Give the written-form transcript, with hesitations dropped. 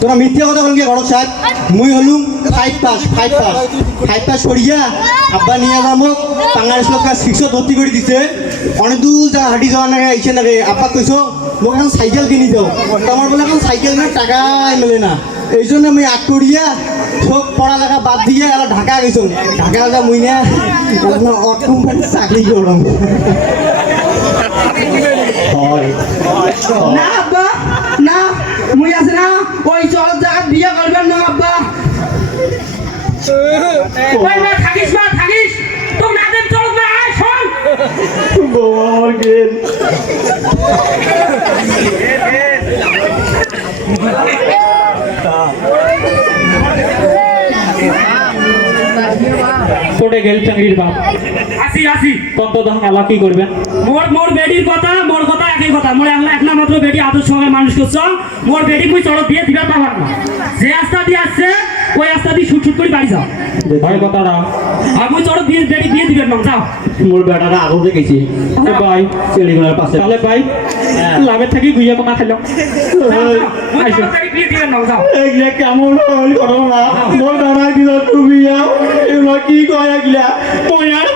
তোরা মিথ্যে কথা বলবি ঘর সাথ মুই হলুম 5 পাস করিয়া আব্বা নিয়ে যাবো বাংলাদেশ লোক 6 ভর্তি করে দিছে অনেক দূর যা হাঁটি যাওয়া না আইছে না রে আব্বা কইছো মোক এখন সাইকেল কিনি দাও আমার বলে এখন সাইকেল না টাকাই মেলে না এই জন্য আমি আগ করিয়া সব পড়ালেখা বাদ দিয়ে এবার ঢাকা গেছো ঢাকা যা মুই না অট কোম্পানি চাকরি করলাম না আব্বা না মুই আছে না ওই চল জায়গা বিয়ে করবেন না আব্বা ওই না থাকিস তো না দেন চল না আয় শোন আমার গেল তোরে গেল চাঙ্গির বাপ আসি কত দাম আলা কি করবেন মোর বেডির কথা মোর কথা একই কথা মোর একলা মাত্র বেডি আদর্শ সঙ্গে মানুষ করছো মোর বেডি কই চলো বিয়ে দিবা পাবার না যে রাস্তা দিয়ে আসছে ওই রাস্তা দিয়ে ছুট করে বাড়ি যাও ভাই কথাটা আর মুই চলো বেডি বিয়ে দিবেন না যাও মোর বেটারা আগো দেখেছি ভাই চেলিগুলার পাশে তাহলে ভাই লাভে থাকি গুইয়া কোনা খাইলাম মুই চলো বেডি বিয়ে দিবেন না যাও এগুলা কেমন হল করো না মোর দাদা দিল তুমি এগুলো কি কয়া গিলা মই আর